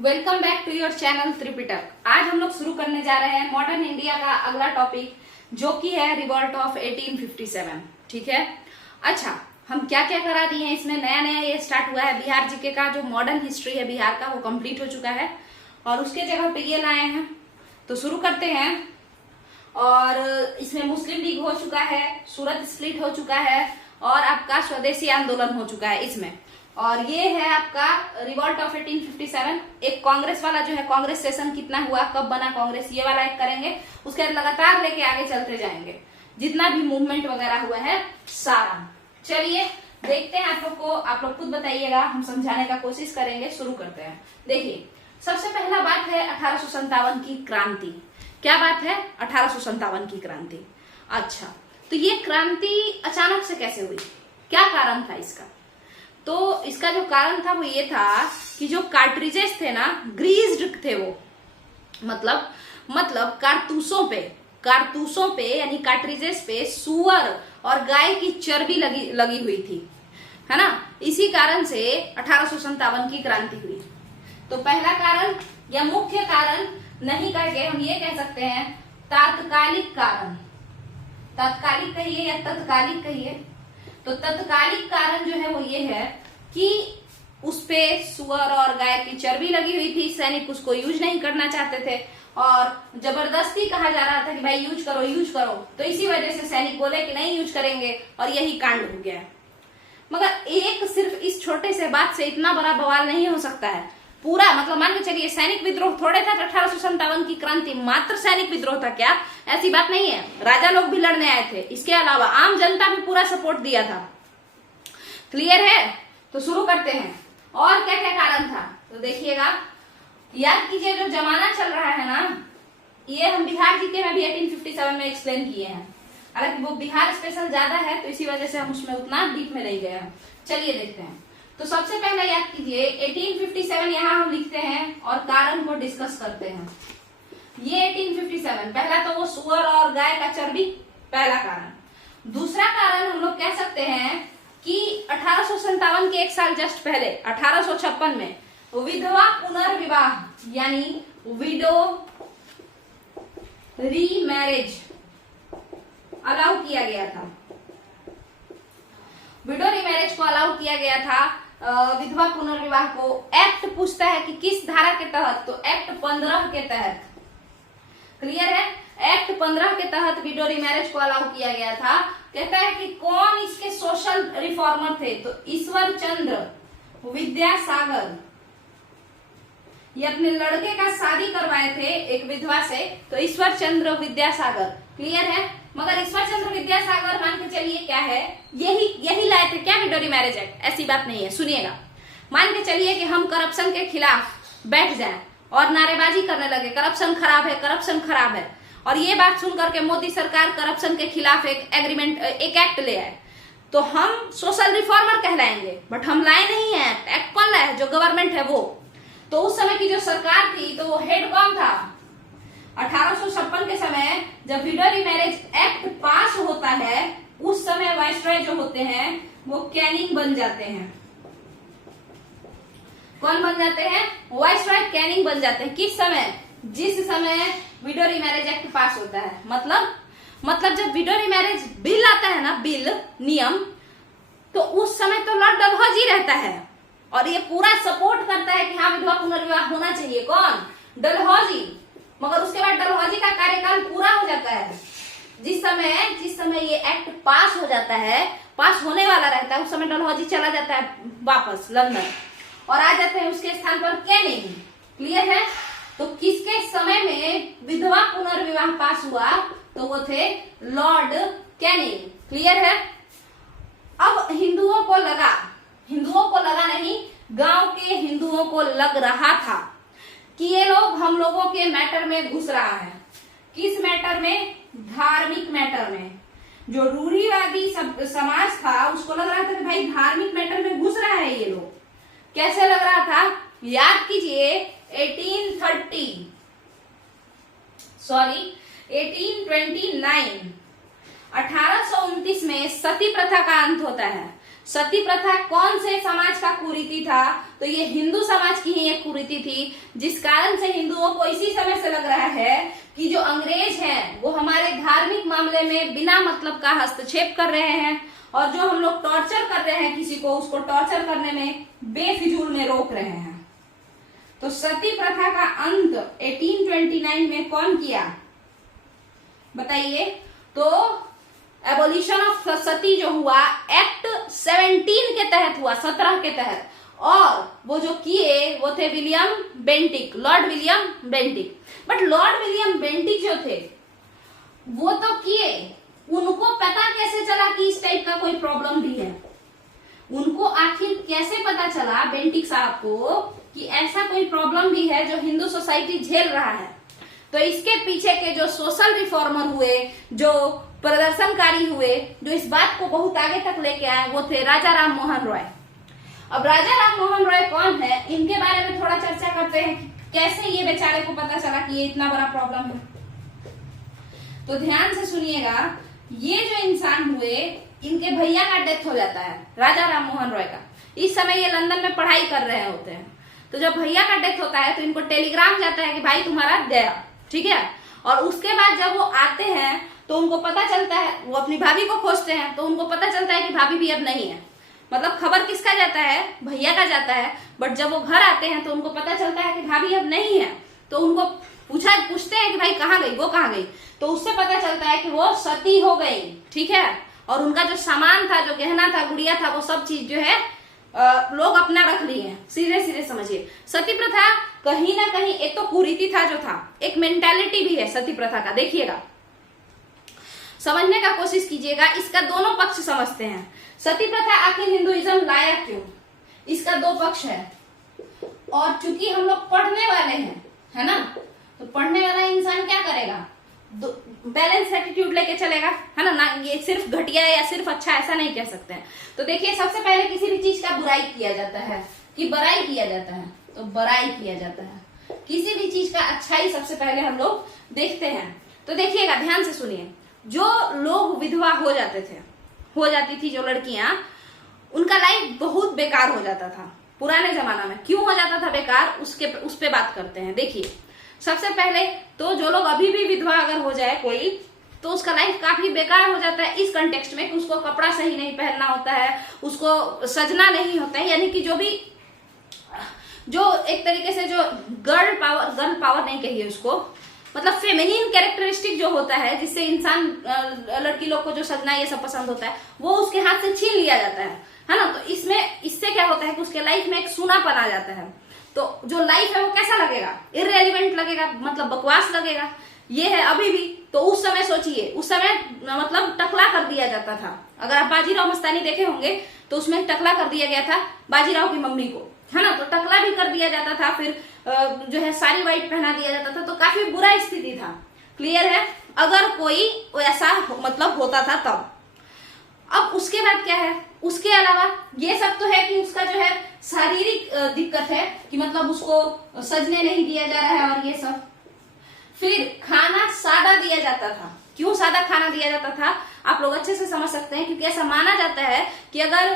Welcome back to your channel Tripitak. आज हम लोग शुरू करने जा रहे हैं मॉडर्न इंडिया का अगला टॉपिक, जो कि है रिवॉल्ट ऑफ 1857। ठीक है, अच्छा हम क्या क्या करा दिए हैं इसमें। नया नया ये स्टार्ट हुआ है बिहार जीके का, जो मॉडर्न हिस्ट्री है बिहार का वो कंप्लीट हो चुका है और उसके जगह पे ये लाए हैं। तो शुरू करते हैं। और इसमें मुस्लिम लीग हो चुका है, सूरत स्प्लिट हो चुका है और आपका स्वदेशी आंदोलन हो चुका है इसमें। और ये है आपका रिवॉल्ट ऑफ 1857। एक कांग्रेस वाला जो है, कांग्रेस सेशन कितना हुआ, कब बना कांग्रेस, ये वाला एक करेंगे। उसके बाद लगातार लेके आगे चलते जाएंगे, जितना भी मूवमेंट वगैरह हुआ है सारा। चलिए देखते हैं, आप लोग खुद बताइएगा, हम समझाने का कोशिश करेंगे। शुरू करते हैं। देखिए सबसे पहला बात है 1857 की क्रांति। क्या बात है? 1857 की क्रांति। अच्छा, तो ये क्रांति अचानक से कैसे हुई, क्या कारण था इसका? तो इसका जो कारण था वो ये था कि जो कार्ट्रिजेस थे ना, ग्रीज्ड थे वो, मतलब कारतूसों पे यानी कार्ट्रिजेस पे सुअर और गाय की चर्बी लगी हुई थी, है ना। इसी कारण से 1857 की क्रांति हुई। तो पहला कारण या मुख्य कारण नहीं करके हम ये कह सकते हैं तात्कालिक कारण। तात्कालिक कहिए या तत्कालिक कहिए। तो तत्कालिक कारण जो है वो ये है कि उसपे सुअर और गाय की चर्बी लगी हुई थी, सैनिक उसको यूज नहीं करना चाहते थे और जबरदस्ती कहा जा रहा था कि भाई यूज करो। तो इसी वजह से सैनिक बोले कि नहीं यूज करेंगे और यही कांड हो गया। मगर एक सिर्फ इस छोटे से बात से इतना बड़ा बवाल नहीं हो सकता है। पूरा मान के चलिए सैनिक विद्रोह थोड़े था। 1857 की क्रांति मात्र सैनिक विद्रोह था क्या? ऐसी बात नहीं है, राजा लोग भी लड़ने आए थे। इसके अलावा आम जनता भी पूरा सपोर्ट दिया था। क्लियर है? तो शुरू करते हैं। और क्या क्या कारण था तो देखिएगा, याद कीजिए जो जमाना चल रहा है ना, ये हम बिहार जीके में भी 1857 में एक्सप्लेन किए हैं। हालांकि वो बिहार स्पेशल ज्यादा है तो इसी वजह से हम उसमें उतना डीप में नहीं गए हैं। चलिए देखते हैं। तो सबसे पहले याद कीजिए 1857 यहाँ हम लिखते हैं और कारण को डिस्कस करते हैं। ये 1857 पहला तो वो सुअर और गाय का चर्बी, पहला कारण। दूसरा कारण हम लोग कह सकते हैं कि 1857 के एक साल जस्ट पहले 1856 में विधवा पुनर्विवाह यानी विडो रीमैरिज अलाउ किया गया था। विडो रीमैरिज को अलाउ किया गया था, विधवा पुनर्विवाह को। एक्ट पूछता है कि किस धारा के तहत, तो एक्ट 15 के तहत। क्लियर है? एक्ट 15 के तहत विडो रीमैरिज को अलाउ किया गया था। कहता है कि कौन इसके सोशल रिफॉर्मर थे, तो ईश्वर चंद्र विद्यासागर। ये अपने लड़के का शादी करवाए थे एक विधवा से, तो ईश्वर चंद्र विद्यासागर। क्लियर है? मगर ईश्वर चंद्र विद्यासागर मान के चलिए क्या है, यही लाए थे क्या विडो रीमैरिज एक्ट? ऐसी बात नहीं है, सुनिएगा। मान के चलिए कि हम करप्शन के खिलाफ बैठ जाएं और नारेबाजी करने लगे, करप्शन खराब है, और ये बात सुन करके मोदी सरकार करप्शन के खिलाफ एक एक्ट ले आए, तो हम सोशल रिफॉर्मर कहलाएंगे। बट हम लाए नहीं है एक्ट। कौन लाए? जो गवर्नमेंट है वो। तो उस समय की जो सरकार थी तो वो हेड कौन था? 1856 के समय जब विडो रीमैरिज एक्ट पास होता है, उस समय वाइसरॉय जो होते हैं वो कैनिंग बन जाते हैं। कौन बन जाते हैं? वाइसरॉय कैनिंग बन जाते हैं। किस समय? जिस समय विडो रीमैरिज एक्ट पास होता है। मतलब जब विडो रीमैरिज बिल आता है ना, बिल नियम, तो उस समय तो लॉर्ड डलहौजी रहता है और ये पूरा सपोर्ट करता है कि हाँ विधवा पुनर्विवाह होना चाहिए। कौन? डलहौजी। मगर उसके बाद डलहौजी का कार्यकाल पूरा हो जाता है। जिस समय ये एक्ट पास हो जाता है, पास होने वाला रहता है, उस समय डलहौजी चला जाता है वापस लंदन और आ जाते हैं उसके स्थान पर कैनिंग। क्लियर है? तो किसके समय में विधवा पुनर्विवाह पास हुआ? तो वो थे लॉर्ड कैनिंग। क्लियर है? अब हिंदुओं को लगा नहीं, गांव के हिंदुओं को लग रहा था कि ये लोग हम लोगों के मैटर में घुस रहा है। किस मैटर में? धार्मिक मैटर में। जो रूढ़िवादी समाज था उसको लग रहा था कि भाई धार्मिक मैटर में घुस रहा है ये लोग। कैसे लग रहा था? याद कीजिए 1829 1829 में सती प्रथा का अंत होता है। सती प्रथा कौन से समाज का कुरीति था? तो ये हिंदू समाज की ही एक कुरीति थी, जिस कारण से हिंदुओं को इसी समय से लग रहा है कि जो अंग्रेज हैं वो हमारे धार्मिक मामले में बिना मतलब का हस्तक्षेप कर रहे हैं, और जो हम लोग टॉर्चर कर रहे हैं किसी को, उसको टॉर्चर करने में बेफिजूल में रोक रहे हैं। तो सती प्रथा का अंत 1829 में कौन किया बताइए? तो एबोलिशन ऑफ सती जो हुआ एक्ट 17 के तहत हुआ, 17 के तहत, और वो जो किए वो थे William Bentinck, Lord William Bentinck. But Lord William Bentinck जो थे वो तो किए, उनको पता कैसे चला कि इस टाइप का कोई प्रॉब्लम भी है? उनको आखिर कैसे पता चला बेंटिक साहब को कि ऐसा कोई प्रॉब्लम भी है जो हिंदू सोसाइटी झेल रहा है? तो इसके पीछे के जो सोशल रिफॉर्मर हुए, जो प्रदर्शनकारी हुए, जो इस बात को बहुत आगे तक लेके आए, वो थे राजा राम मोहन रॉय। अब राजा राम मोहन रॉय कौन है, इनके बारे में थोड़ा चर्चा करते हैं, कैसे ये बेचारे को पता चला कि ये इतना बड़ा प्रॉब्लम है। तो ध्यान से सुनिएगा, ये जो इंसान हुए, इनके भैया का डेथ हो जाता है, राजा राम मोहन रॉय का। इस समय ये लंदन में पढ़ाई कर रहे होते हैं। तो जब भैया का डेथ होता है तो इनको टेलीग्राम जाता है कि भाई तुम्हारा गया, ठीक है। और उसके बाद जब वो आते हैं तो उनको पता चलता है, वो अपनी भाभी को खोजते हैं तो उनको पता चलता है कि भाभी भी अब नहीं है। मतलब खबर किसका जाता है? भैया का जाता है। बट जब वो घर आते हैं तो उनको पता चलता है कि भाभी अब नहीं है। तो उनको पूछते हैं कि भाई कहाँ गई, वो कहाँ गई? तो उससे पता चलता है कि वो सती हो गई, ठीक है। और उनका जो सामान था, जो गहना था, गुड़िया था, वो सब चीज जो है लोग अपना रख लिए हैं। सीधे सीधे समझिए, सती प्रथा कहीं ना कहीं एक तो कुरीति था जो था, एक मेंटालिटी भी है सती प्रथा का। देखिएगा, समझने का कोशिश कीजिएगा, इसका दोनों पक्ष समझते हैं। सती प्रथा आखिर हिंदुइज्म लाया क्यों? इसका दो पक्ष है। और चूंकि हम लोग पढ़ने वाले हैं, है ना, तो पढ़ने वाला इंसान क्या करेगा? बैलेंस एटीट्यूड लेके चलेगा, है ना। ये सिर्फ घटिया या सिर्फ अच्छा ऐसा नहीं कह सकते हैं। तो देखिए, सबसे पहले किसी भी चीज का बुराई किया जाता है कि बड़ाई किया जाता है? तो बड़ाई किया जाता है। किसी भी चीज का अच्छाई सबसे पहले हम लोग देखते हैं। तो देखिएगा, ध्यान से सुनिए, जो लोग विधवा हो जाते थे, हो जाती थी जो लड़कियां, उनका लाइफ बहुत बेकार हो जाता था पुराने जमाना में। क्यों हो जाता था बेकार, उस पे बात करते हैं। देखिए, सबसे पहले तो जो लोग अभी भी विधवा अगर हो जाए कोई, तो उसका लाइफ काफी बेकार हो जाता है इस कंटेक्स्ट में कि उसको कपड़ा सही नहीं पहनना होता है, उसको सजना नहीं होता है। यानी कि जो एक तरीके से जो गर्ल पावर नहीं कहिए उसको, मतलब फेमिनिन कैरेक्टरिस्टिक जो होता है, जिससे इंसान लड़की लोग को जो सजना ये सब पसंद होता है, वो उसके हाथ से छीन लिया जाता है ना। तो इससे क्या होता है कि उसके लाइफ में एक सूनापन आ जाता है। तो जो लाइफ है वो कैसा लगेगा? इररेलेवेंट लगेगा, मतलब बकवास लगेगा। ये है अभी भी। तो उस समय सोचिए, उस समय मतलब टकला कर दिया जाता था। अगर आप बाजीराव मस्तानी देखे होंगे तो उसमें टकला कर दिया गया था बाजीराव की मम्मी को, है ना। तो टकला भी कर दिया जाता था, फिर जो है साड़ी वाइट पहना दिया जाता था। तो काफी बुरा स्थिति था। क्लियर है? अगर कोई ऐसा मतलब होता था तब। अब उसके बाद क्या है? उसके अलावा ये सब तो है कि उसका जो है शारीरिक दिक्कत है कि मतलब उसको सजने नहीं दिया जा रहा है और ये सब। फिर खाना सादा दिया जाता था। क्यों सादा खाना दिया जाता था आप लोग अच्छे से समझ सकते हैं, क्योंकि ऐसा माना जाता है कि अगर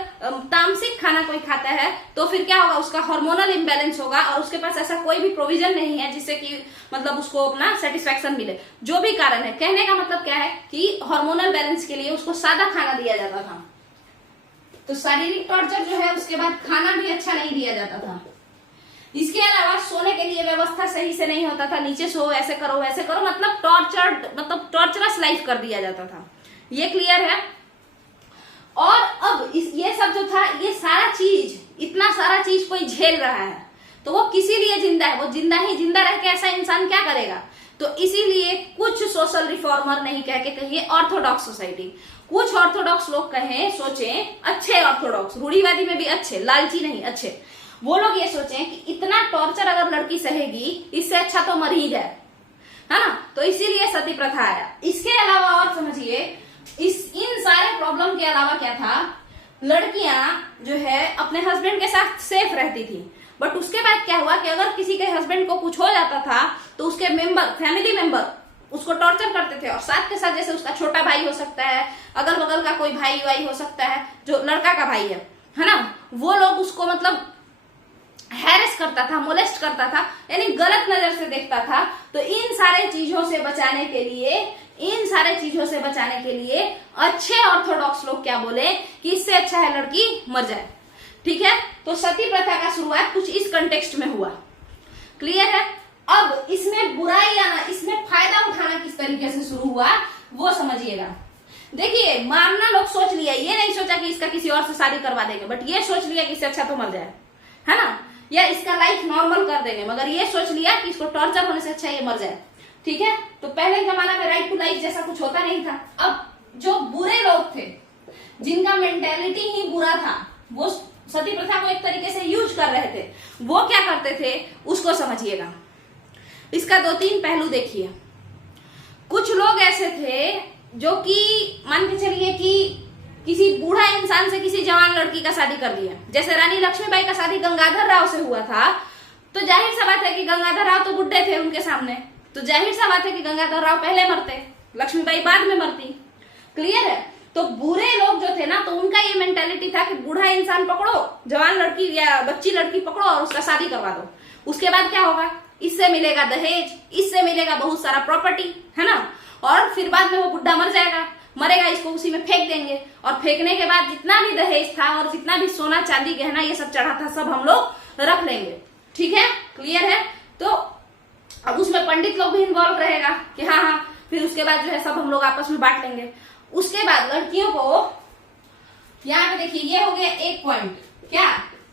तामसिक खाना कोई खाता है तो फिर क्या होगा, उसका हार्मोनल इम्बैलेंस होगा और उसके पास ऐसा कोई भी प्रोविजन नहीं है जिससे कि मतलब उसको अपना सेटिस्फेक्शन मिले। जो भी कारण है, कहने का मतलब क्या है कि हार्मोनल बैलेंस के लिए उसको सादा खाना दिया जाता था। तो शारीरिक टॉर्चर जो है, उसके बाद खाना भी अच्छा नहीं दिया जाता था। इसके अलावा सोने के लिए व्यवस्था सही से नहीं होता था, नीचे सो, ऐसे करो वैसे करो, मतलब टॉर्चरस लाइफ कर दिया जाता था। ये क्लियर है? और अब ये सब जो था, ये सारा चीज, इतना सारा चीज कोई झेल रहा है तो वो किसी लिए जिंदा है? वो जिंदा रह के ऐसा इंसान क्या करेगा? तो इसीलिए कुछ सोशल रिफॉर्मर, नहीं कह के कहिए ऑर्थोडॉक्स सोसाइटी, कुछ ऑर्थोडॉक्स लोग कहें, सोचें, अच्छे ऑर्थोडॉक्स, रूढ़िवादी में भी अच्छे, लालची नहीं, अच्छे, वो लोग ये सोचें कि इतना टॉर्चर अगर लड़की सहेगी, इससे अच्छा तो मर ही जाए, है ना। तो इसीलिए सती प्रथा आया। इसके अलावा और समझिए, इन सारे प्रॉब्लम के अलावा क्या था, लड़कियां जो है अपने हस्बैंड के साथ सेफ रहती थी। बट उसके बाद क्या हुआ कि अगर किसी के हस्बैंड को कुछ हो जाता था तो उसके फैमिली मेंबर उसको टॉर्चर करते थे, और साथ के साथ जैसे उसका छोटा भाई हो सकता है, अगल बगल का कोई भाई वाई हो सकता है जो लड़का का भाई है ना, वो लोग उसको मतलब हैरेस करता था, मोलेस्ट करता था, यानी गलत नजर से देखता था। तो इन सारे चीजों से बचाने के लिए अच्छे ऑर्थोडॉक्स लोग क्या बोले कि इससे अच्छा है लड़की मर जाए। ठीक है, तो सती प्रथा का शुरुआत कुछ इस कंटेक्स्ट में हुआ। क्लियर है? अब इसमें बुराई आना, इसमें फायदा उठाना किस तरीके से शुरू हुआ वो समझिएगा। देखिए, मारना लोग सोच लिया, ये नहीं सोचा कि इसका किसी और से शादी करवा देंगे, बट ये सोच लिया कि इससे अच्छा तो मर जाए, है ना, या इसका लाइफ नॉर्मल कर देंगे, मगर ये सोच लिया कि इसको टॉर्चर होने से अच्छा ये मर जाए। ठीक है, तो पहले जमाना में राइट टू लाइफ जैसा कुछ होता नहीं था। अब जो बुरे लोग थे, जिनका मेंटेलिटी ही बुरा था, वो सती प्रथा को एक तरीके से यूज कर रहे थे, वो क्या करते थे उसको समझिएगा। इसका 2-3 पहलू देखिए। कुछ लोग ऐसे थे जो कि मान के चलिए कि किसी बूढ़ा इंसान से किसी जवान लड़की का शादी कर दिया। जैसे रानी लक्ष्मीबाई का शादी गंगाधर राव से हुआ था, तो जाहिर सा बात है कि गंगाधर राव तो बुढ़े थे उनके सामने, तो जाहिर सा बात है कि गंगाधर राव पहले मरते, लक्ष्मीबाई बाद में मरती। क्लियर है? तो बुरे लोग जो थे ना, तो उनका ये मेंटेलिटी था कि बूढ़ा इंसान पकड़ो, जवान लड़की या बच्ची लड़की पकड़ो और उसका शादी करवा दो। उसके बाद क्या होगा, इससे मिलेगा दहेज, इससे मिलेगा बहुत सारा प्रॉपर्टी, है ना, और फिर बाद में वो बुढ़ा मरेगा, इसको उसी में फेंक देंगे, और फेंकने के बाद जितना भी दहेज था और जितना भी सोना चांदी गहना ये सब चढ़ा था, सब हम लोग रख लेंगे। ठीक है, क्लियर है? तो अब उसमें पंडित लोग भी इन्वॉल्व रहेगा कि हाँ, फिर उसके बाद जो है सब हम लोग आपस में बांट लेंगे। उसके बाद लड़कियों को, यहाँ पे देखिए, ये हो गया एक पॉइंट, क्या,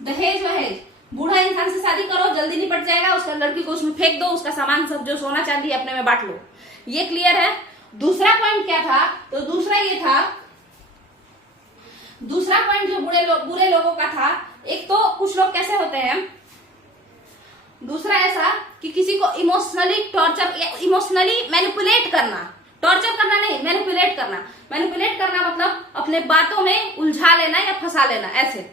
दहेज वहेज, बूढ़ा इंसान से शादी करो, जल्दी निपट जाएगा, उसका लड़की को उसमें फेंक दो, उसका सामान सब जो सोना चांदी अपने में बांट लो। ये क्लियर है? दूसरा पॉइंट क्या था, तो दूसरा ये था, दूसरा पॉइंट जो बुरे लोगों का था, एक तो कुछ लोग कैसे होते हैं, दूसरा ऐसा कि किसी को इमोशनली टॉर्चर, इमोशनली मैनिपुलेट करना, टॉर्चर करना नहीं, मैनिपुलेट करना मतलब अपने बातों में उलझा लेना या फंसा लेना। ऐसे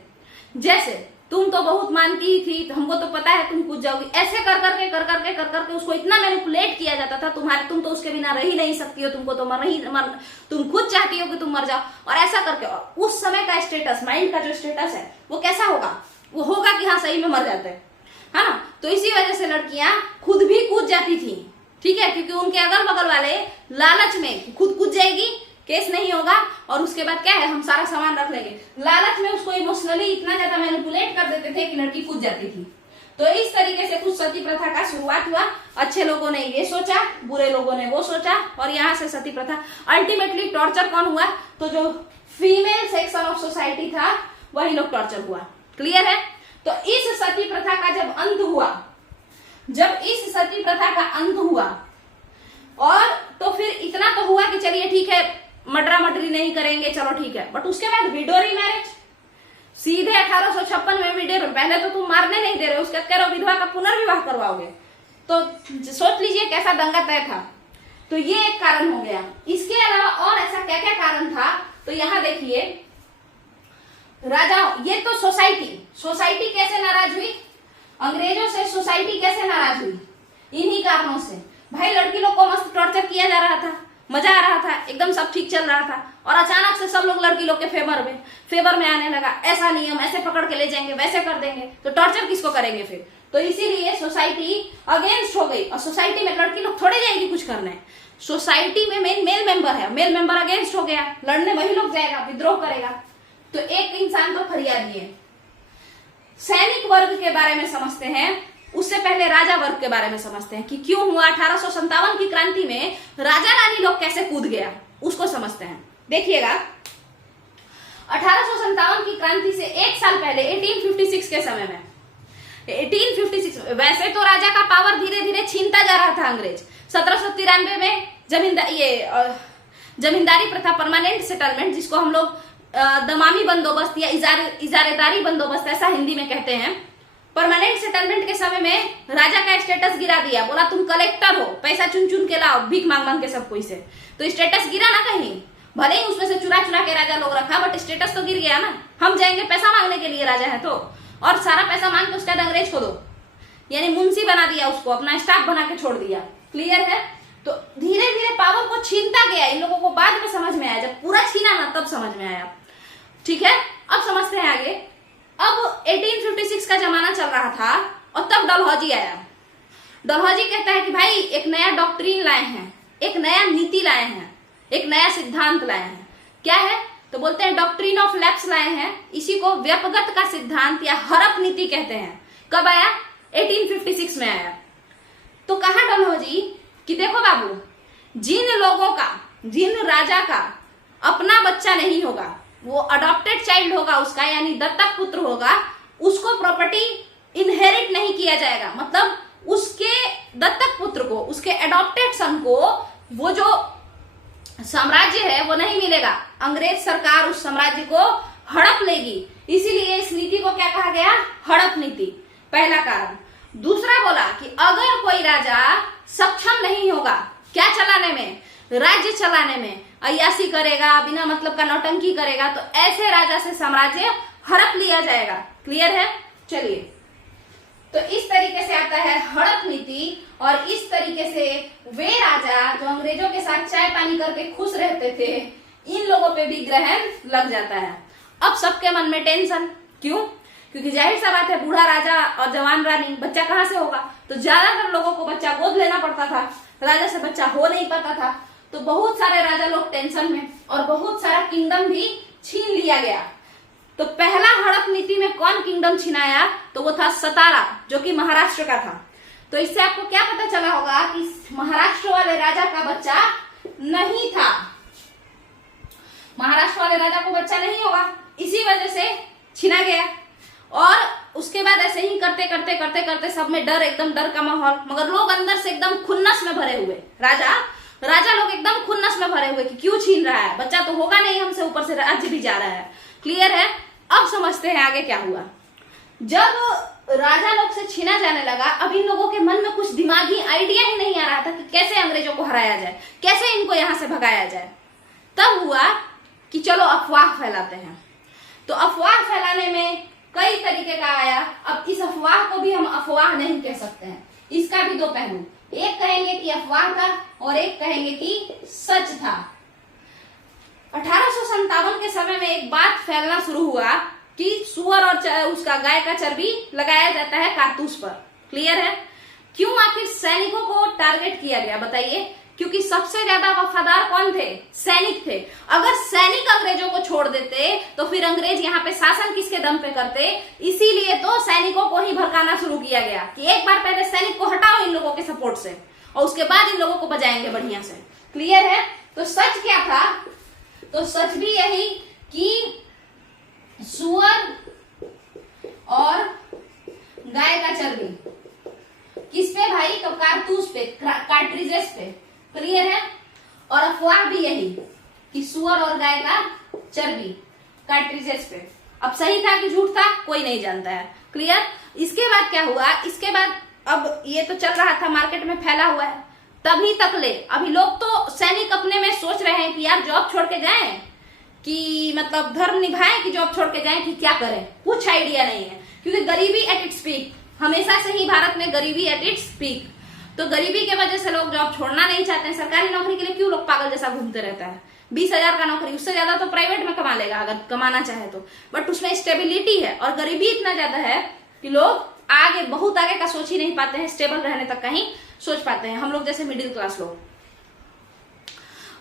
जैसे तुम तो बहुत मानती थी, हमको तो पता है तुम कूद जाओगी, ऐसे कर करके उसको इतना मैनिपुलेट किया जाता था, तुम तो उसके बिना रह ही नहीं सकती हो, तुमको तो तुम खुद चाहती हो कि तुम मर जाओ, और ऐसा करके। और उस समय का स्टेटस, माइंड का जो स्टेटस है वो कैसा होगा, वो होगा कि हाँ सही में मर जाते हैं, है ना। तो इसी वजह से लड़कियां खुद भी कूद जाती थी। ठीक है, क्योंकि उनके अगल बगल वाले लालच में खुद कूद जाएगी, केस नहीं होगा, और उसके बाद क्या है, हम सारा सामान रख लेंगे, लालच में उसको इमोशनली इतना ज्यादा मैनिपुलेट कर देते थे कि लड़की कूद जाती थी। तो इस तरीके से कुछ सती प्रथा का शुरुआत हुआ। अच्छे लोगों ने ये सोचा, बुरे लोगों ने वो सोचा, और यहाँ से सती प्रथा, अल्टीमेटली टॉर्चर कौन हुआ, तो जो फीमेल सेक्शन ऑफ सोसाइटी था वही लोग टॉर्चर हुआ। क्लियर है? तो इस सती प्रथा का जब अंत हुआ, और तो फिर इतना तो हुआ कि चलिए ठीक है, मर्डरा मर्डरी नहीं करेंगे, चलो ठीक है, बट उसके बाद विडोरी मैरिज, सीधे 1856 में विडोरी, पहले तो तुम मारने नहीं दे रहे, उसके कह रहे विधवा का पुनर्विवाह करवाओगे, तो सोच लीजिए कैसा दंगा तय था। तो ये एक कारण हो गया। इसके अलावा और ऐसा क्या क्या कारण था, तो यहाँ देखिए, राजा, ये तो सोसाइटी कैसे नाराज हुई, अंग्रेजों से सोसाइटी कैसे नाराज हुई, इन्हीं कारणों से। भाई लड़की लोग को मस्त टॉर्चर किया जा रहा था, मजा आ रहा था, एकदम सब ठीक चल रहा था, और अचानक से सब लोग लड़की लोग के फेवर में आने लगा, ऐसा नियम, ऐसे पकड़ के ले जाएंगे, वैसे कर देंगे, तो टॉर्चर किसको करेंगे फिर। तो इसीलिए सोसाइटी अगेंस्ट हो गई, और सोसाइटी में लड़की लोग थोड़े जाएगी कुछ करने, सोसाइटी में मेल मेंबर है, मेल मेंबर अगेंस्ट हो गया, लड़ने वही लोग जाएगा, विद्रोह करेगा। तो एक इंसान तो फरियादी है। सैनिक वर्ग के बारे में समझते हैं, उससे पहले राजा वर्ग के बारे में समझते हैं कि क्यों हुआ 1857 की क्रांति में राजा रानी लोग कैसे कूद गया, उसको समझते हैं। देखिएगा, 1857 की क्रांति से एक साल पहले 1856 के समय में, 1856 वैसे तो राजा का पावर धीरे धीरे छीनता जा रहा था अंग्रेज। 1793 में जमींदारी प्रथा, परमानेंट सेटलमेंट, जिसको हम लोग दमामी बंदोबस्त या इजारेदारी बंदोबस्त ऐसा हिंदी में कहते हैं, परमानेंट सेटलमेंट के समय में राजा का स्टेटस गिरा दिया, बोला तुम कलेक्टर हो, पैसा चुन चुन के लाओ, भीख मांग मांग के सब कोई से, तो स्टेटस गिरा ना कहीं, भले ही उसमें से चुरा चुरा के राजा लोग रखा, बट स्टेटस तो गिर गया ना। हम जाएंगे पैसा मांगने के लिए, राजा है तो, और सारा पैसा मांग के उसके बाद अंग्रेज को दो, यानी मुंशी बना दिया उसको, अपना स्टाफ बना के छोड़ दिया। क्लियर है? तो धीरे धीरे पावर को छीनता गया। इन लोगों को बाद में समझ में आया, जब पूरा छीना ना तब समझ में आया। ठीक है, अब समझते हैं आगे। अब 1856 का जमाना चल रहा था और तब डलहौजी आया। डलहौजी कहता है कि भाई एक नया डॉक्ट्रिन लाए हैं, एक नया नीति लाए हैं, एक नया सिद्धांत लाए हैं। क्या है? तो बोलते हैं डॉक्ट्रिन ऑफ लैप्स लाए हैं। इसी को व्यपगत का सिद्धांत या हड़प नीति कहते हैं। कब आया? 1856 में आया। तो कहा डलहौजी कि देखो बाबू, जिन लोगों का, जिन राजा का अपना बच्चा नहीं होगा, वो अडॉप्टेड चाइल्ड होगा उसका, यानी दत्तक पुत्र होगा, उसको प्रॉपर्टी इनहेरिट नहीं किया जाएगा। मतलब उसके दत्तक पुत्र को, उसके अडॉप्टेड सन को वो जो साम्राज्य है वो नहीं मिलेगा। अंग्रेज सरकार उस साम्राज्य को हड़प लेगी। इसीलिए इस नीति को क्या कहा गया? हड़प नीति। पहला कारण। दूसरा बोला कि अगर कोई राजा सक्षम नहीं होगा क्या चलाने में, राज्य चलाने में, अय्यासी करेगा, बिना मतलब का नौटंकी करेगा, तो ऐसे राजा से साम्राज्य हड़प लिया जाएगा। क्लियर है? चलिए, तो इस तरीके से आता है हड़प नीति। और इस तरीके से वे राजा जो अंग्रेजों के साथ चाय पानी करके खुश रहते थे, इन लोगों पे भी ग्रहण लग जाता है। अब सबके मन में टेंशन। क्यों? क्योंकि जाहिर सा बात है, बूढ़ा राजा और जवान रानी, बच्चा कहाँ से होगा? तो ज्यादातर लोगों को बच्चा गोद लेना पड़ता था, राजा से बच्चा हो नहीं पाता था। तो बहुत सारे राजा लोग टेंशन में, और बहुत सारा किंगडम भी छीन लिया गया। तो पहला हड़प नीति में कौन किंगडम छिनाया? तो वो था सतारा, जो कि महाराष्ट्र का था। तो इससे आपको क्या पता चला होगा कि महाराष्ट्र वाले राजा का बच्चा नहीं था, महाराष्ट्र वाले राजा को बच्चा नहीं होगा, इसी वजह से छिना गया। और उसके बाद ऐसे ही करते करते करते करते सब में डर, एकदम डर का माहौल, मगर लोग अंदर से एकदम खुन्नस में भरे हुए। राजा लोग एकदम खुन्नस में भरे हुए कि क्यों छीन रहा है, बच्चा तो होगा नहीं हमसे, ऊपर से राज्य भी जा रहा है। क्लियर है? अब समझते हैं आगे क्या हुआ। जब राजा लोग से छीना जाने लगा, अब इन लोगों के मन में कुछ दिमागी आइडिया ही नहीं आ रहा था कि कैसे अंग्रेजों को हराया जाए, कैसे इनको यहां से भगाया जाए। तब हुआ कि चलो अफवाह फैलाते हैं। तो अफवाह फैलाने में कई तरीके का आया। अब इस अफवाह को भी हम अफवाह नहीं कह सकते हैं, इसका भी दो पहलू। एक कहेंगे कि अफवाह था और एक कहेंगे कि सच था। 1857 के समय में एक बात फैलना शुरू हुआ कि सुअर और उसका गाय का चर्बी लगाया जाता है कारतूस पर। क्लियर है? क्यों आखिर सैनिकों को टारगेट किया गया बताइए? क्योंकि सबसे ज्यादा वफादार कौन थे? सैनिक थे। अगर सैनिक अंग्रेजों को छोड़ देते तो फिर अंग्रेज यहाँ पे शासन किसके दम पे करते? इसीलिए तो सैनिकों को ही भड़काना शुरू किया गया कि एक बार पहले सैनिक को हटाओ इन लोगों के सपोर्ट से, और उसके बाद इन लोगों को बजाएंगे बढ़िया से। क्लियर है? तो सच क्या था? तो सच भी यही कि सुअर और गाय का चर्बी किस पे भाई? तो कारतूस पे, कार्ट्रिजेस पे। क्लियर है? और अफवाह भी यही कि सुअर और गाय का चर्बी कार्ट्रिजेस पे। अब सही था कि झूठ था कोई नहीं जानता है। क्लियर? इसके बाद क्या हुआ? इसके बाद अब ये तो चल रहा था, मार्केट में फैला हुआ है, तभी तक ले अभी लोग तो सैनिक अपने में सोच रहे हैं कि यार जॉब छोड़ के जाएं कि मतलब धर्म निभाएं कि जॉब छोड़ के जाएं कि क्या करें, कुछ आइडिया नहीं है। क्योंकि गरीबी एट इट्स पीक, हमेशा से ही भारत में गरीबी एट इट्स पीक। तो गरीबी के वजह से लोग जॉब छोड़ना नहीं चाहते हैं। सरकारी नौकरी के लिए क्यों लोग पागल जैसा घूमते रहता है? 20,000 का नौकरी, उससे ज्यादा तो प्राइवेट में कमा लेगा अगर कमाना चाहे तो, बट उसमें स्टेबिलिटी है। और गरीबी इतना ज्यादा है कि लोग आगे, बहुत आगे का सोच ही नहीं पाते हैं, स्टेबल रहने तक का ही सोच पाते हैं, हम लोग जैसे मिडिल क्लास लोग।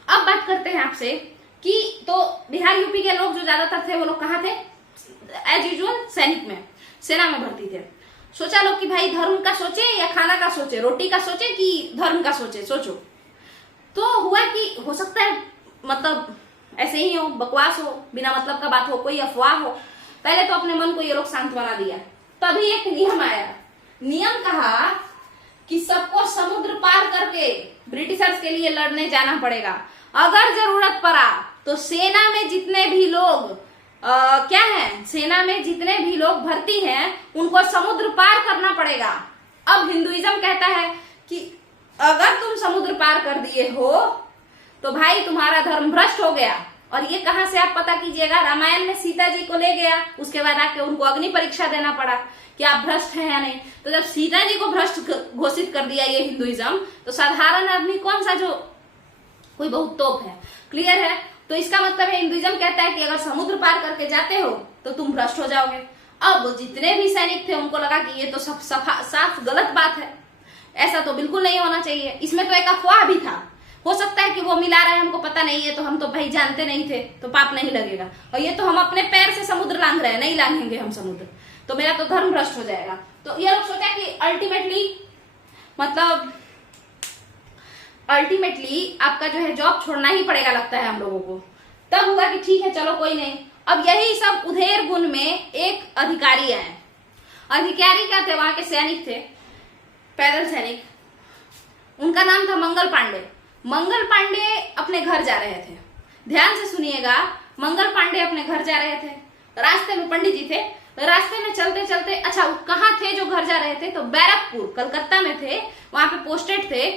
अब बात करते हैं आपसे कि तो बिहार यूपी के लोग जो ज्यादातर थे वो लोग कहाँ थे? एज यूजुअल सैनिक में, सेना में भर्ती थे। सोचा लोग कि भाई धर्म का सोचे या खाना का सोचे, रोटी का सोचे कि धर्म का सोचे, सोचो। तो हुआ कि हो सकता है मतलब ऐसे ही हो, बकवास हो, बिना मतलब का बात हो, कोई अफवाह हो। पहले तो अपने मन को ये लोग सांत्वना दिया। तभी एक नियम आया। नियम कहा कि सबको समुद्र पार करके ब्रिटिशर्स के लिए लड़ने जाना पड़ेगा। अगर जरूरत पड़ा तो सेना में जितने भी लोग क्या है, सेना में जितने भी लोग भर्ती हैं उनको समुद्र पार करना पड़ेगा। अब हिंदुइज्म कहता है कि अगर तुम समुद्र पार कर दिए हो तो भाई तुम्हारा धर्म भ्रष्ट हो गया। और ये कहां से आप पता कीजिएगा? रामायण में सीता जी को ले गया, उसके बाद आके उनको अग्नि परीक्षा देना पड़ा कि आप भ्रष्ट हैं या नहीं। तो जब सीता जी को भ्रष्ट घोषित कर दिया ये हिंदुइज्म, तो साधारण आदमी कौन सा जो कोई बहुत तोप है। क्लियर है। तो इसका मतलब है हिंदुइज्म कहता है कि अगर समुद्र पार करके जाते हो तो तुम भ्रष्ट हो जाओगे। अब जितने भी सैनिक थे उनको लगा कि ये तो सब साफ गलत बात है, ऐसा तो बिल्कुल नहीं होना चाहिए। इसमें तो एक अफवाह भी था, हो सकता है कि वो मिला रहे हैं, हमको पता नहीं है, तो हम तो भाई जानते नहीं थे, तो पाप नहीं लगेगा। और ये तो हम अपने पैर से समुद्र लांघ रहे हैं, नहीं लांघेंगे हम समुद्र, तो मेरा तो धर्म भ्रष्ट हो जाएगा। तो ये लोग सोचा कि अल्टीमेटली आपका जो है जॉब छोड़ना ही पड़ेगा, लगता है हम लोगों को। तब हुआ कि ठीक है चलो कोई नहीं। अब यही सब उधेर गुण में एक अधिकारी आए। अधिकारी क्या थे, वहां के सैनिक थे, पैदल सैनिक। उनका नाम था मंगल पांडे। मंगल पांडे अपने घर जा रहे थे, ध्यान से सुनिएगा। मंगल पांडे अपने घर जा रहे थे, रास्ते में पंडित जी थे, रास्ते में चलते चलते, अच्छा कहाँ थे जो घर जा रहे थे, तो बैरकपुर कलकत्ता में थे, वहां पे पोस्टेड थे।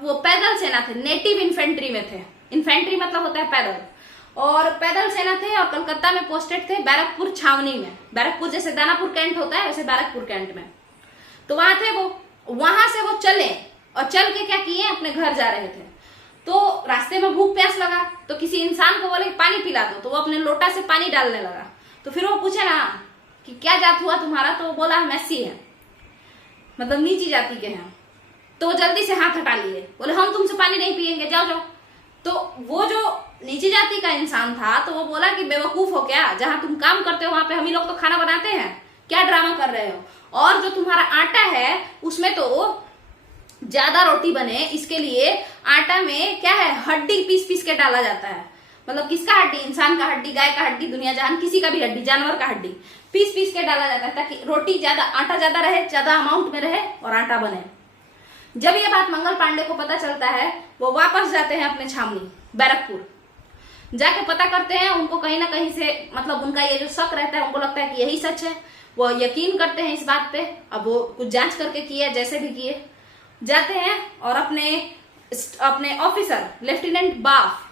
वो पैदल सेना थे, नेटिव इन्फेंट्री में थे। इन्फेंट्री मतलब होता है पैदल, और पैदल सेना थे और कलकत्ता में पोस्टेड थे बैरकपुर छावनी में। बैरकपुर जैसे दानापुर कैंट होता है वैसे बैरकपुर कैंट में, तो वहां थे वो। वहां से वो चले और चल के क्या किए, अपने घर जा रहे थे। तो रास्ते में भूख प्यास लगा, तो किसी इंसान को बोले पानी पिला दो, तो वो अपने लोटा से पानी डालने लगा। तो फिर वो पूछे ना कि क्या जात हुआ तुम्हारा, तो वो बोला हम एससी है, मतलब नीची जाति के हैं। तो वो जल्दी से हाथ हटा लिए, बोले हम तुमसे पानी नहीं पियेंगे, जाओ जाओ। तो वो जो नीची जाति का इंसान था, तो वो बोला कि बेवकूफ हो क्या, जहां तुम काम करते हो वहां पे हम ही लोग तो खाना बनाते हैं, क्या ड्रामा कर रहे हो। और जो तुम्हारा आटा है उसमें तो ज्यादा रोटी बने, इसके लिए आटा में क्या है, हड्डी पीस पीस के डाला जाता है। मतलब किसका हड्डी, इंसान का हड्डी, गाय का हड्डी, दुनिया जहान किसी का भी हड्डी, जानवर का हड्डी पीस पीस के डाला जाता है, ताकि रोटी ज्यादा, आटा ज्यादा रहे, ज्यादा अमाउंट में रहे और आटा बने। जब ये बात मंगल पांडे को पता चलता है, वो वापस जाते हैं अपने छावनी बैरकपुर। जाके पता करते हैं, उनको कहीं ना कहीं से मतलब उनका ये जो शक रहता है, उनको लगता है कि यही सच है। वो यकीन करते हैं इस बात पे। अब वो कुछ जांच करके किए, जैसे भी किए, जाते हैं और अपने ऑफिसर लेफ्टिनेंट बाफ,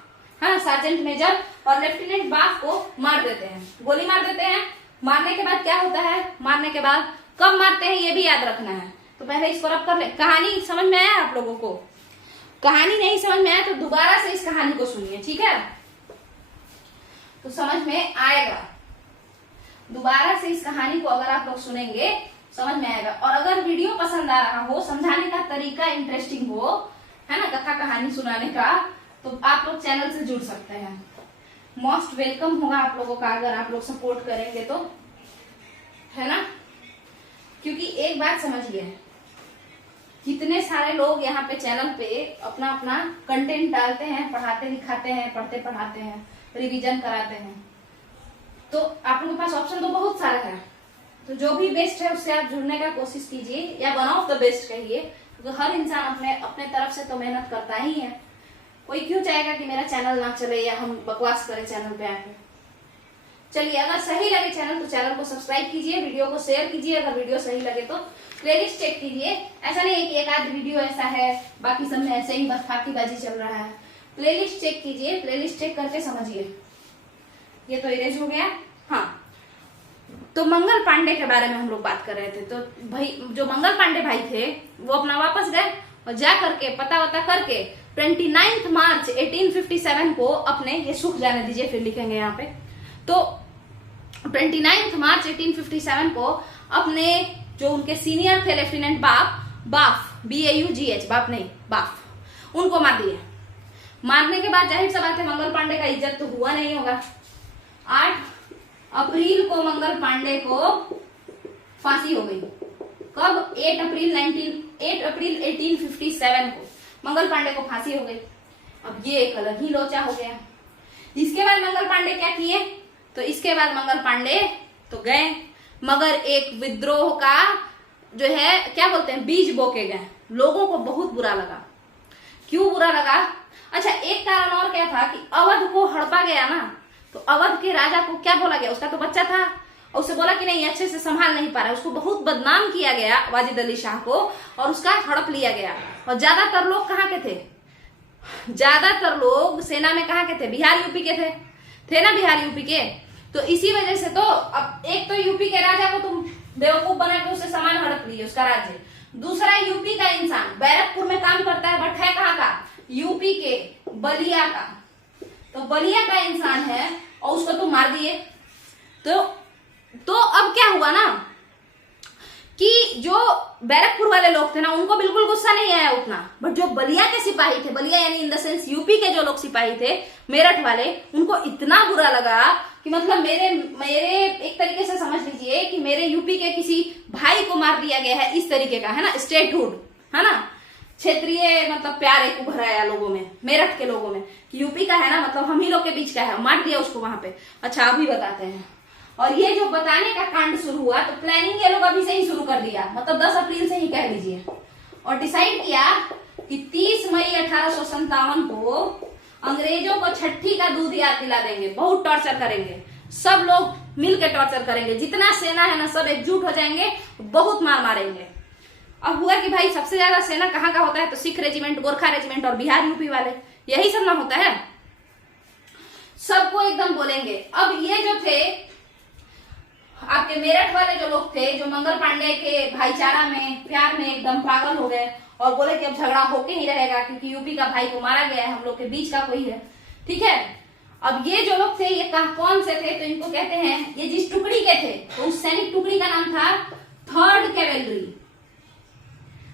हाँ सार्जेंट मेजर और लेफ्टिनेंट बाफ को मार देते हैं, गोली मार देते हैं। मारने के बाद क्या होता है, मारने के बाद कब मारते हैं ये भी याद रखना है। तो पहले इसको रब कर ले। कहानी समझ में आया आप लोगों को? कहानी नहीं समझ में आया तो दोबारा से इस कहानी को सुनिए, ठीक है, तो समझ में आएगा। दोबारा से इस कहानी को अगर आप लोग सुनेंगे समझ में आएगा। और अगर वीडियो पसंद आ रहा हो, समझाने का तरीका इंटरेस्टिंग हो, है ना, कथा कहानी सुनाने का, तो आप लोग चैनल से जुड़ सकते हैं। मोस्ट वेलकम होगा आप लोगों का अगर आप लोग सपोर्ट करेंगे तो, है ना। क्योंकि एक बात समझिए, कितने सारे लोग यहाँ पे चैनल पे अपना अपना कंटेंट डालते हैं, पढ़ाते लिखाते हैं, पढ़ते पढ़ाते हैं, रिवीजन कराते हैं। तो आप लोगों के पास ऑप्शन तो बहुत सारे हैं, तो जो भी बेस्ट है उससे आप जुड़ने का कोशिश कीजिए, या वन ऑफ द बेस्ट कहिए, क्योंकि हर इंसान अपने तरफ से तो मेहनत करता ही है। कोई क्यों चाहेगा कि मेरा चैनल ना चले या हम बकवास करें चैनल पे आके। चलिए, अगर सही लगे चैनल तो चैनल को सब्सक्राइब कीजिए, वीडियो को शेयर कीजिए। अगर वीडियो सही लगे तो प्लेलिस्ट चेक कीजिए। ऐसा नहीं है कि एक आध वीडियो ऐसा है, बाकी सब में ऐसे ही बस फाकीबाजी चल रहा है। प्लेलिस्ट चेक कीजिए, प्लेलिस्ट चेक करके समझिए। ये तो इरेज हो गया। हाँ, तो मंगल पांडे के बारे में हम लोग बात कर रहे थे। तो भाई जो मंगल पांडे भाई थे वो अपना वापस गए और जा करके पता वता करके 29 मार्च 1857 को अपने, ये सुख जाने दीजिए फिर लिखेंगे यहाँ पे, तो 29 मार्च 1857 को अपने जो उनके सीनियर थे लेफ्टिनेंट बाफ BAUGH, बाप नहीं बाफ, उनको मार दिए। मारने के बाद जाहिर सा बात है मंगल पांडे का इज्जत तो हुआ नहीं होगा। 8 अप्रैल को मंगल पांडे को फांसी हो गई। कब? 8 अप्रैल 1857 को मंगल पांडे को फांसी हो गई। अब ये एक अलग ही लोचा हो गया। इसके बाद मंगल पांडे क्या किए? तो इसके बाद मंगल पांडे तो गए, मगर एक विद्रोह का जो है क्या बोलते हैं, बीज बो के गए। लोगों को बहुत बुरा लगा। क्यों बुरा लगा? अच्छा, एक कारण और क्या था कि अवध को हड़पा गया ना, तो अवध के राजा को क्या बोला गया, उसका तो बच्चा था, और उसे बोला कि नहीं अच्छे से संभाल नहीं पा रहा है, उसको बहुत बदनाम किया गया वाजिद अली शाह को, और उसका हड़प लिया गया। और ज्यादातर लोग कहाँ के थे? ज्यादातर लोग सेना में कहाँ के थे? बिहार यूपी के थे ना, बिहार यूपी के। तो इसी वजह से तो अब एक तो यूपी के राजा को तुम बेवकूफ बना के उससे सामान हड़प लिए, उसका राज्य। दूसरा यूपी का इंसान, बैरकपुर में काम करता है, बट है कहाँ का, यूपी के बलिया का। तो बलिया का इंसान है और उसको तुम मार दिए। तो अब क्या हुआ ना कि जो बैरकपुर वाले लोग थे ना, उनको बिल्कुल गुस्सा नहीं आया उतना, बट जो बलिया के सिपाही थे, बलिया यानी इन द सेंस यूपी के जो लोग सिपाही थे मेरठ वाले, उनको इतना बुरा लगा कि मतलब मेरे एक तरीके से समझ लीजिए कि मेरे यूपी के किसी भाई को मार दिया गया है, इस तरीके का है ना, स्टेटहुड है ना, क्षेत्रीय मतलब प्यार एक उभर आया लोगों में, मेरठ के लोगों में, यूपी का है ना, मतलब हम ही लोग के बीच का है, मार दिया उसको वहां पे। अच्छा अभी बताते हैं। और ये जो बताने का कांड शुरू हुआ, तो प्लानिंग ये लोग अभी से ही शुरू कर दिया, मतलब 10 अप्रैल से ही कह लीजिए, और डिसाइड किया कि 30 मई 1857 को अंग्रेजों को छठी का दूध याद दिला देंगे, बहुत टॉर्चर करेंगे, सब लोग मिलकर टॉर्चर करेंगे, जितना सेना है ना सब एकजुट हो जाएंगे, बहुत मार मारेंगे। अब हुआ कि भाई सबसे ज्यादा सेना कहाँ का होता है, तो सिख रेजिमेंट, गोरखा रेजिमेंट और बिहार यूपी वाले, यही सब ना होता है, सबको एकदम बोलेंगे। अब ये जो थे आपके मेरठ वाले जो लोग थे, जो मंगल पांडे के भाईचारा में, प्यार में एकदम पागल हो गए और बोले कि अब झगड़ा होके ही रहेगा, क्योंकि यूपी का भाई को मारा गया है, हम लोग के बीच का कोई है, ठीक है। अब ये जो लोग थे, ये कौन से थे, तो इनको कहते हैं, ये जिस टुकड़ी के थे, तो उस सैनिक टुकड़ी का नाम था 3rd कैवेलरी,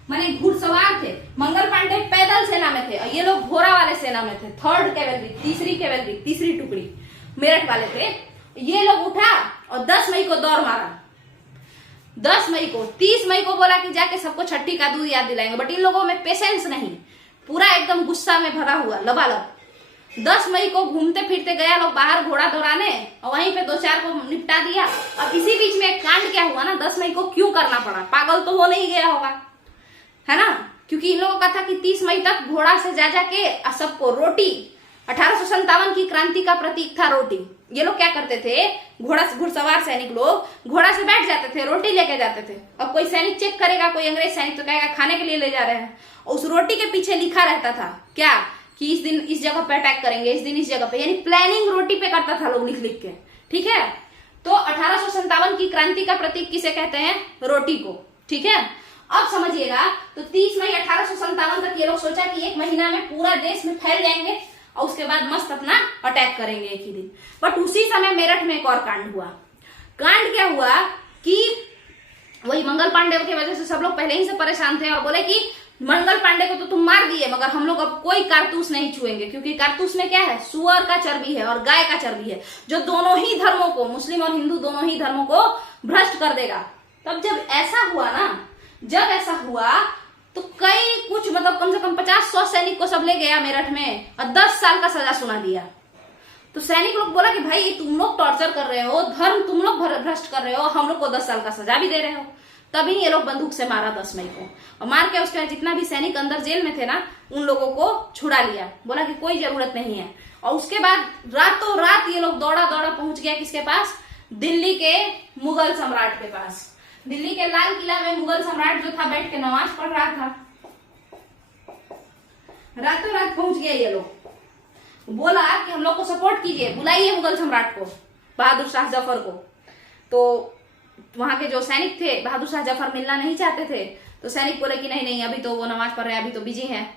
माने घुड़सवार थे। मंगल पांडे पैदल सेना में थे और ये लोग घोड़ा वाले सेना में थे, 3rd कैवेलरी, तीसरी टुकड़ी मेरठ वाले थे। ये लोग उठा और 10 मई को दौड़ मारा, 10 मई को, 30 मई को बोला कि जाके सबको छठी का दूध याद दिलाएंगे, बट इन लोगों में पेशेंस नहीं, पूरा एकदम गुस्सा में भरा हुआ लबालब। 10 मई को घूमते फिरते गया लोग बाहर घोड़ा दौड़ाने और वहीं पे 2-4 को निपटा दिया। अब इसी बीच में एक कांड क्या हुआ ना, 10 मई को क्यों करना पड़ा, पागल तो हो नहीं गया होगा, है ना, क्योंकि इन लोगों का था कि 30 मई तक घोड़ा से जा जाके सबको रोटी, 1857 की क्रांति का प्रतीक था रोटी। ये लोग क्या करते थे, घुड़सवार सैनिक लोग घोड़ा से बैठ जाते थे, रोटी लेके जाते थे। अब कोई सैनिक चेक करेगा, कोई अंग्रेज सैनिक, तो कहेगा खाने के लिए ले जा रहे हैं, और उस रोटी के पीछे लिखा रहता था क्या, कि इस दिन इस जगह पे अटैक करेंगे, इस दिन इस जगह पे, यानी प्लानिंग रोटी पे करता था लोग लिख लिख के, ठीक है। तो 1857 की क्रांति का प्रतीक किसे कहते हैं, रोटी को, ठीक है। अब समझिएगा, तो 30 मई 1857 तक ये लोग सोचा कि 1 महीना में पूरा देश में फैल जाएंगे और उसके बाद मस्त अपना अटैक करेंगे एक ही दिन। बट उसी समय मेरठ में एक और कांड हुआ। कांड क्या हुआ कि वही मंगल पांडे की वजह से सब लोग पहले ही से परेशान थे और बोले कि मंगल पांडे को तो तुम मार दिए, मगर हम लोग अब कोई कारतूस नहीं छुएंगे, क्योंकि कारतूस में क्या है, सुअर का चर्बी है और गाय का चर्बी है, जो दोनों ही धर्मों को, मुस्लिम और हिंदू दोनों ही धर्मों को भ्रष्ट कर देगा। तब जब ऐसा हुआ ना, जब ऐसा हुआ तो कई कुछ मतलब कम से कम 50-100 सैनिक को सब ले गया मेरठ में और 10 साल का सजा सुना दिया। तो सैनिक लोग बोला कि भाई तुम लोग टॉर्चर कर रहे हो, धर्म तुम लोग भ्रष्ट कर रहे हो, हम लोग को 10 साल का सजा भी दे रहे हो। तभी ये लोग बंदूक से मारा 10 मई को, और मार के उसके बाद जितना भी सैनिक अंदर जेल में थे ना, उन लोगों को छुड़ा लिया, बोला कि कोई जरूरत नहीं है। और उसके बाद रातों रात ये लोग दौड़ा दौड़ा पहुंच गया किसके पास, दिल्ली के मुगल सम्राट के पास। दिल्ली के लाल किला में मुगल सम्राट जो था बैठ के नमाज पढ़ रहा था, रातों रात पहुंच गया ये लोग, बोला कि हम लोग को सपोर्ट कीजिए, बुलाइए मुगल सम्राट को, बहादुर शाह जफर को। तो वहां के जो सैनिक थे, बहादुर शाह जफर मिलना नहीं चाहते थे, तो सैनिक बोले कि नहीं नहीं अभी तो वो नमाज पढ़ रहे हैं, अभी तो बिजी हैं।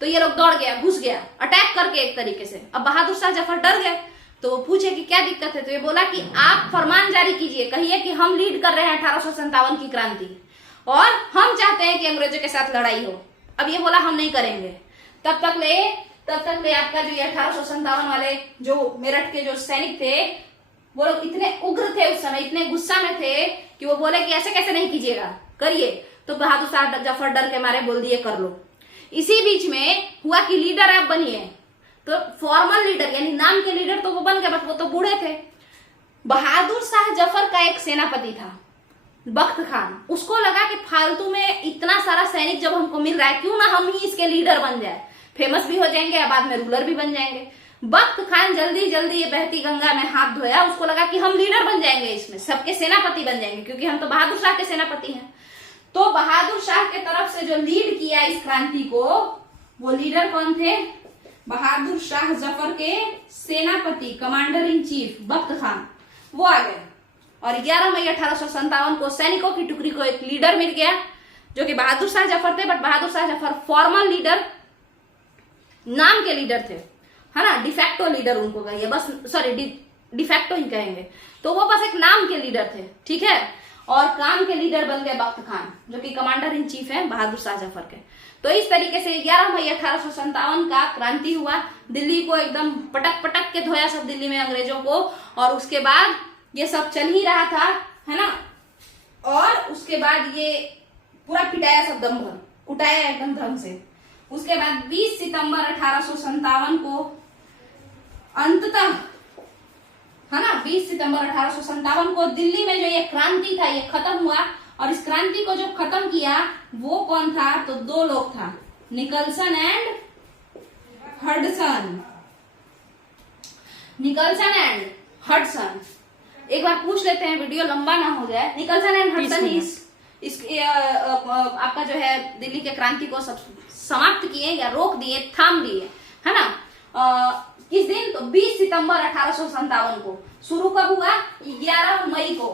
तो ये लोग दौड़ गया, घुस गया अटैक करके एक तरीके से। अब बहादुर शाह जफर डर गए, तो पूछे कि क्या दिक्कत है, तो ये बोला कि आप फरमान जारी कीजिए, कहिए कि हम लीड कर रहे हैं 1857 की क्रांति और हम चाहते हैं कि अंग्रेजों के साथ लड़ाई हो। अब ये बोला हम नहीं करेंगे। तब तक ले आपका जो ये 1857 वाले जो मेरठ के जो सैनिक थे, वो लोग इतने उग्र थे उस समय, इतने गुस्सा में थे कि वो बोले कि ऐसे कैसे नहीं कीजिएगा, करिए। तो बहादुर शाह जफर डर के मारे बोल दिए कर लो। इसी बीच में हुआ कि लीडर आप बनिए, तो फॉर्मल लीडर यानी नाम के लीडर तो वो बन गए, बट वो तो बूढ़े थे। बहादुर शाह जफर का एक सेनापति था बख्त खान, उसको लगा कि फालतू में इतना सारा सैनिक जब हमको मिल रहा है, क्यों ना हम ही इसके लीडर बन जाए, फेमस भी हो जाएंगे, बाद में रूलर भी बन जाएंगे। बख्त खान जल्दी जल्दी ये बहती गंगा में हाथ धोया, उसको लगा कि हम लीडर बन जाएंगे, इसमें सबके सेनापति बन जाएंगे, क्योंकि हम तो बहादुर शाह के सेनापति हैं। तो बहादुर शाह के तरफ से जो लीड किया इस क्रांति को, वो लीडर कौन थे, बहादुर शाह जफर के सेनापति, कमांडर इन चीफ बख्त खान, वो आ गए। और 11 मई 1857 को सैनिकों की टुकड़ी को एक लीडर मिल गया जो कि बहादुर शाह जफर थे, but Bahadur Shah Zafar formal leader, नाम के लीडर थे, है ना, डिफेक्टो लीडर उनको कहिए, बस सॉरी डिफेक्टो ही कहेंगे, तो वो बस एक नाम के लीडर थे, ठीक है। और काम के लीडर बन गए बख्त खान जो कि कमांडर इन चीफ है बहादुर शाह जफर के। तो इस तरीके से 11 मई 1857 का क्रांति हुआ, दिल्ली को एकदम पटक पटक के धोया सब दिल्ली में अंग्रेजों को, और उसके बाद ये सब चल ही रहा था, है ना, और उसके बाद ये पूरा पिटाया सब दम भर, कुटाया एकदम ढंग से। उसके बाद 20 सितंबर 1857 को अंततः, है ना, 20 सितंबर 1857 को दिल्ली में जो ये क्रांति था ये खत्म हुआ। और इस क्रांति को जो खत्म किया वो कौन था, तो दो लोग था, Nicholson and Hudson. Nicholson and Hudson, एक बार पूछ लेते हैं वीडियो लंबा ना हो जाए। निकलसन एंड हडसन इस आपका जो है दिल्ली के क्रांति को समाप्त किए या रोक दिए, थाम दिए, है ना। किस दिन, तो 20 सितंबर 1857 को। शुरू कब हुआ, 11 मई को,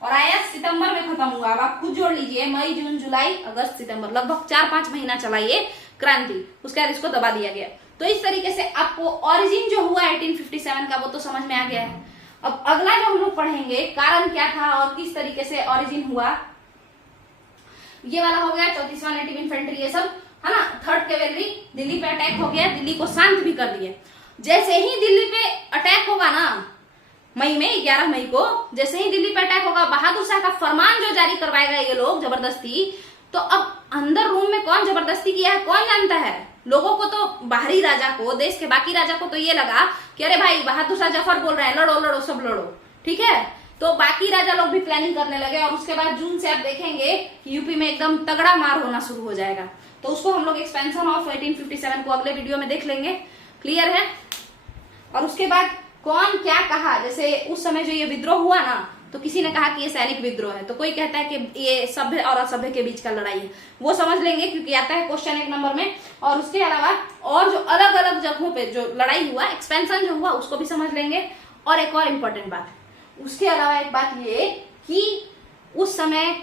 और आया सितंबर में खत्म हुआ। अब आप खुद जोड़ लीजिए, मई जून जुलाई अगस्त सितंबर, लगभग 4-5 महीना चला ये क्रांति। उसके बाद इसको दबा दिया गया। तो इस तरीके से आपको ओरिजिन जो हुआ 1857 का वो तो समझ में आ गया है। अब अगला जो हम लोग पढ़ेंगे कारण क्या था और किस तरीके से ओरिजिन हुआ, ये वाला हो गया 34वां नेटिव इन्फेंट्री, ये सब, है ना। 3rd कैवेलरी, दिल्ली पे अटैक हो गया, दिल्ली को शांत भी कर दिए। जैसे ही दिल्ली पे अटैक होगा ना, मई में 11 मई को जैसे ही दिल्ली पे अटैक होगा, बहादुर शाह का फरमान जो जारी करवाएगा ये लोग जबरदस्ती, तो अब अंदर रूम में कौन जबरदस्ती किया है कौन जानता है। लोगों को तो, बाहरी राजा को, देश के बाकी राजा को तो ये लगा कि अरे भाई बहादुर शाह जफर बोल रहे हैं, लड़ो लड़ो सब लड़ो, ठीक है। तो बाकी राजा लोग भी प्लानिंग करने लगे, और उसके बाद जून से आप देखेंगे कि यूपी में एकदम तगड़ा मार होना शुरू हो जाएगा। तो उसको हम लोग एक्सपेंशन ऑफ 1857 को अगले वीडियो में देख लेंगे, क्लियर है। और उसके बाद कौन क्या कहा, जैसे उस समय जो ये विद्रोह हुआ ना, तो किसी ने कहा कि ये सैनिक विद्रोह है, तो कोई कहता है कि ये सभ्य और असभ्य के बीच का लड़ाई है, वो समझ लेंगे क्योंकि आता है क्वेश्चन 1 नंबर में। और उसके अलावा और जो अलग अलग जगहों पे जो लड़ाई हुआ, एक्सपेंशन जो हुआ, उसको भी समझ लेंगे। और एक और इम्पोर्टेंट बात, उसके अलावा एक बात ये कि उस समय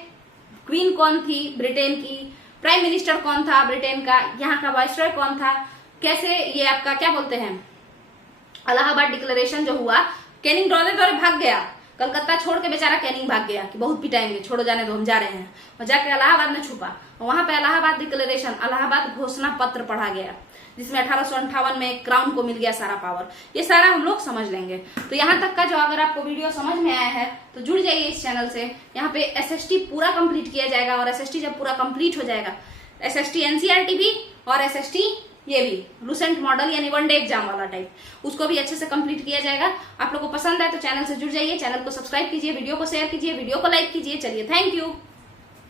क्वीन कौन थी ब्रिटेन की, प्राइम मिनिस्टर कौन था ब्रिटेन का, यहाँ का वाइसरॉय कौन था, कैसे ये आपका क्या बोलते हैं इलाहाबाद डिक्लेरेशन जो हुआ, कैनिंग दौरे भाग गया, कलकत्ता छोड़ के बेचारा कैनिंग भाग गया कि बहुत पिटाएंगे, छोड़ो जाने दो हम जा रहे हैं, और जाके इलाहाबाद में छुपा। वहां पे इलाहाबाद डिक्लेरेशन, इलाहाबाद घोषणा पत्र पढ़ा गया, जिसमें 1858 में क्राउन को मिल गया सारा पावर। ये सारा हम लोग समझ लेंगे। तो यहाँ तक का जो अगर आपको वीडियो समझ में आया है तो जुड़ जाइए इस चैनल से। यहाँ पे SST पूरा कंप्लीट किया जाएगा, और SST जब पूरा कंप्लीट हो जाएगा, SST NCERT भी और SST ये भी लूसेंट मॉडल यानी 1 डे एग्जाम वाला टाइप, उसको भी अच्छे से कंप्लीट किया जाएगा। आप लोगों को पसंद है तो चैनल से जुड़ जाइए, चैनल को सब्सक्राइब कीजिए, वीडियो को शेयर कीजिए, वीडियो को लाइक कीजिए। चलिए, थैंक यू।